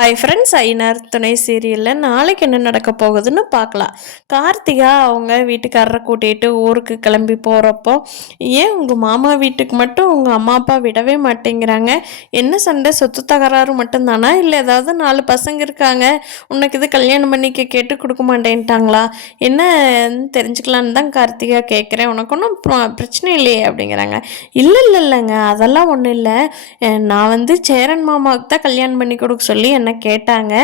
Hi friends, ஐநர் துணை சீரியலில் நாளைக்கு என்ன நடக்க போகுதுன்னு பார்க்கலாம். கார்த்திகா அவங்க வீட்டுக்காரரை கூட்டிகிட்டு ஊருக்கு கிளம்பி போகிறப்போ, ஏன் உங்கள் மாமா வீட்டுக்கு மட்டும் உங்கள் அம்மா அப்பா விடவே மாட்டேங்கிறாங்க? என்ன சண்டை, சொத்து தகராறு மட்டும்தானா? இல்லை ஏதாவது 4 பசங்க இருக்காங்க, உனக்கு இது கல்யாணம் பண்ணிக்க கேட்டு கொடுக்க மாட்டேன்ட்டாங்களா? என்னன்னு தெரிஞ்சுக்கலான்னு தான் கார்த்திகா கேட்குறேன். உனக்கு ஒன்றும் பிரச்சனை இல்லையே அப்படிங்கிறாங்க. இல்லைங்க, அதெல்லாம் ஒன்றும் இல்லை. நான் சேரன் மாமாவுக்கு தான் கல்யாணம் பண்ணி கொடுக்க சொல்லி என்ன கேட்டாங்க.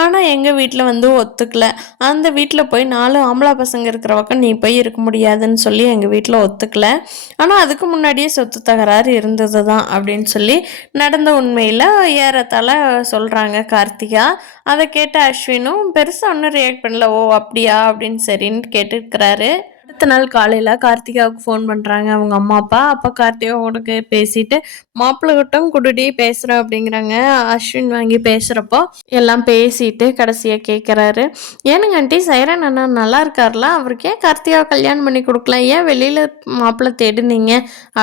ஆனால் எங்கள் வீட்டில் ஒத்துக்கல. அந்த வீட்டில் போய் 4 ஆம்பளை பசங்க இருக்கிற பக்கம் நீ போய் இருக்க முடியாதுன்னு சொல்லி எங்கள் வீட்டில் ஒத்துக்கல. ஆனால் அதுக்கு முன்னாடியே சொத்து தகராறு இருந்தது தான் அப்படின்னு சொல்லி நடந்த உண்மையில் ஏறத்தாழ சொல்கிறாங்க கார்த்திகா. அதை கேட்ட அஸ்வினும் பெருசாக ஒன்றும் ரியாக்ட் பண்ணல. ஓ அப்படியா அப்படின்னு சரின்னு கேட்டுருக்கிறாரு. அடுத்த நாள் காலையில் கார்த்திகாவுக்கு ஃபோன் பண்ணுறாங்க அவங்க அம்மா அப்பா. அப்போ கார்த்திகாவோட பேசிட்டு மாப்பிள்ளைகிட்டும் குடுடி பேசுகிறேன் அப்படிங்கிறாங்க. அஸ்வின் வாங்கி பேசுகிறப்போ எல்லாம் பேசிட்டு கடைசியாக கேட்குறாரு, ஏனுங்க ஆண்டி சைரன் அண்ணா நல்லா இருக்கார்ல, அவருக்கு ஏன் கார்த்திகாவை கல்யாணம் பண்ணி கொடுக்கலாம், ஏன் வெளியில் மாப்பிள்ளை தேடுனீங்க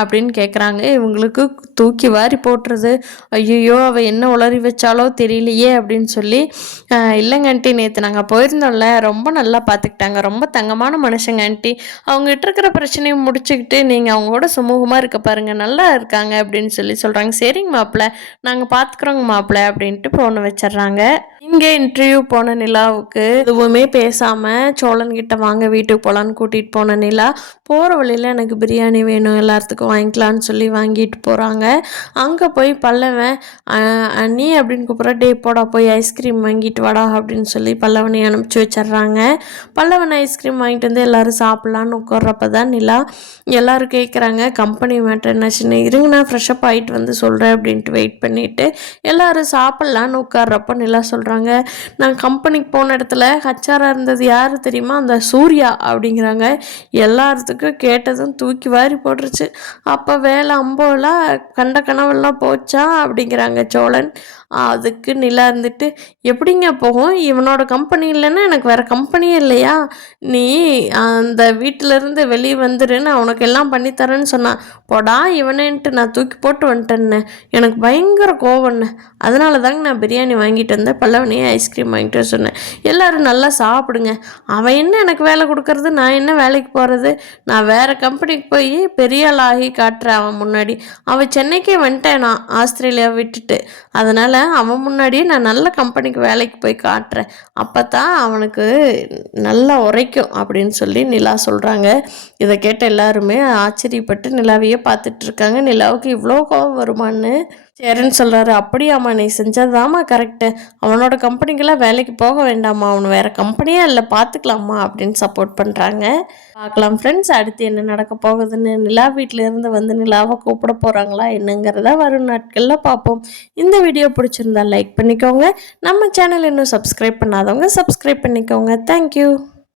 அப்படின்னு கேட்குறாங்க. இவங்களுக்கு தூக்கி வாரி போட்டுருது. ஐயோ அவள் என்ன உளறி வச்சாலோ தெரியலையே அப்படின்னு சொல்லி, இல்லைங்க ஆண்டி நேற்று நாங்கள் போயிருந்தோம்ல, ரொம்ப நல்லா பார்த்துக்கிட்டாங்க, ரொம்ப தங்கமான மனுஷங்க ஆண்டி, அவங்ககிட்ட இருக்கிற பிரச்சனையை முடிச்சுக்கிட்டு நீங்கள் அவங்களோட சுமூகமாக இருக்க பாருங்கள், நல்லா இருக்காங்க அப்படின்னு சொல்கிறாங்க. சரிங்க மாப்பிள்ளை, நாங்கள் பார்த்துக்குறோங்க மாப்பிள்ளை அப்படின்ட்டு ஃபோனை வச்சிடுறாங்க. இங்கே இன்டர்வியூ போன நிலாவுக்கு எதுவுமே பேசாமல் சோழன்கிட்ட வாங்க வீட்டுக்கு போகலான்னு கூட்டிகிட்டு போன நிலா போகிற வழியில் எனக்கு பிரியாணி வேணும் எல்லாத்துக்கும் வாங்கிக்கலான்னு சொல்லி வாங்கிட்டு போகிறாங்க. அங்கே போய் பல்லவன் நீ அப்படின்னு கூப்பிட்ற, டே போடா போய் ஐஸ்கிரீம் வாங்கிட்டு வாடா அப்படின்னு சொல்லி பல்லவனை அனுப்பிச்சி வச்சிட்றாங்க. பல்லவன் ஐஸ்கிரீம் வாங்கிட்டு வந்து எல்லோரும் சாப்பிட்லான்னு உட்கார்றப்ப தான் நிலா எல்லோரும் கேட்குறாங்க, கம்பெனி மேட்டர் என்னாச்சுன்னு. இருங்க நான் ஃப்ரெஷ்அப் ஆகிட்டு சொல்கிறேன் அப்படின்ட்டு வெயிட் பண்ணிவிட்டு எல்லோரும் சாப்பிட்லான்னு உட்கார்றப்ப நிலா சொல்கிறாங்க, நான் கம்பெனிக்கு போன இடத்துல ஹச்ஆராக இருந்தது யார் தெரியுமா, அந்த சூர்யா அப்படிங்கிறாங்க. எல்லாத்துக்கும் கேட்டதும் தூக்கி வாரி போட்டுருச்சு. அப்போ வேலை அம்போலாம் கண்ட கனவெல்லாம் போச்சா அப்படிங்கிறாங்க சோழன். அதுக்கு நிலா இருந்துட்டு, எப்படிங்க போகும், இவனோட கம்பெனி இல்லைன்னா எனக்கு வேறு கம்பெனியே இல்லையா, நீ அந்த வீட்டிலேருந்து வெளியே வந்துடுன்னு அவனுக்கு எல்லாம் பண்ணித்தரேன்னு சொன்னான், போடா இவனேன்ட்டு நான் தூக்கி போட்டு வந்துட்டேன்னு எனக்கு பயங்கர கோவம்னு, அதனால தாங்க நான் பிரியாணி வாங்கிட்டு வந்தேன், பல்லவனையே ஐஸ்கிரீம் வாங்கிட்டு சொன்னேன், எல்லோரும் நல்லா சாப்பிடுங்க, அவன் என்ன எனக்கு வேலை கொடுக்கறது, நான் என்ன வேலைக்கு போகிறது, நான் வேறு கம்பெனிக்கு போய் பெரிய ஆள் ஆகி காட்டுறேன் அவன் முன்னாடி, அவன் சென்னைக்கே வந்துட்டேன் நான் ஆஸ்திரேலியாவை விட்டுட்டு, அதனால் அவன் முன்னாடியே நான் நல்ல கம்பெனிக்கு வேலைக்கு போய் காட்டுறேன், அப்போ தான் அவனுக்கு நல்லா உரைக்கும் அப்படின்னு சொல்லி நிலா சொல்கிறாங்க. இதை கேட்ட எல்லாருமே ஆச்சரியப்பட்டு நிலாவையே பார்த்துட்டு இருக்காங்க. நிலாவுக்கு இவ்வளோ கோபம் வருமானு சரின்னு சொல்கிறாரு. அப்படியாம்மா, நீ செஞ்சதாம்மா கரெக்டு, அவனோட கம்பெனிக்கெல்லாம் வேலைக்கு போக வேண்டாமா, அவனு வேறு கம்பெனியே இல்லை பார்த்துக்கலாமா அப்படின்னு சப்போர்ட் பண்ணுறாங்க. பார்க்கலாம் ஃப்ரெண்ட்ஸ், அடுத்து என்ன நடக்க போகுதுன்னு. நிலா வீட்டிலேருந்து நிலாவை கூப்பிட போகிறாங்களா என்னங்கிறத வரும் நாட்களில் பார்ப்போம். இந்த வீடியோ பிடிச்சிருந்தா லைக் பண்ணிக்கோங்க. நம்ம சேனல் இன்னும் சப்ஸ்கிரைப் பண்ணாதவங்க சப்ஸ்கிரைப் பண்ணிக்கோங்க. தேங்க்யூ.